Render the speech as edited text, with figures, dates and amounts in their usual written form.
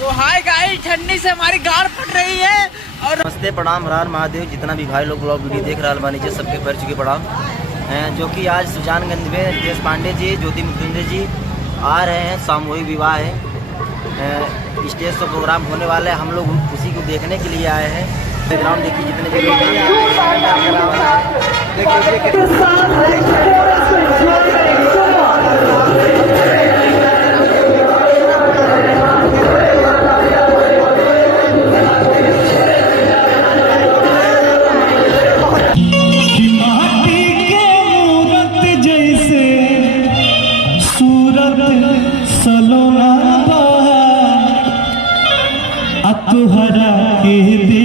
तो hi guys, ठंडी से हमारी गाड़ फट रही है। और नमस्ते, प्रणाम, हर हर महादेव। जितना भी भाई लोग ब्लॉग वीडियो देख रहा है सबके पैर चुके प्रणाम हैं। जो कि आज सुजानगंज में देश पांडे जी, ज्योति मुकुंद जी आ रहे हैं। सामूहिक विवाह है, स्टेज पर प्रोग्राम होने वाला है। हम लोग उसी को देखने के लिए आए हैं। बैकग्राउंड देखिए, जितने भी लोग तुहरा के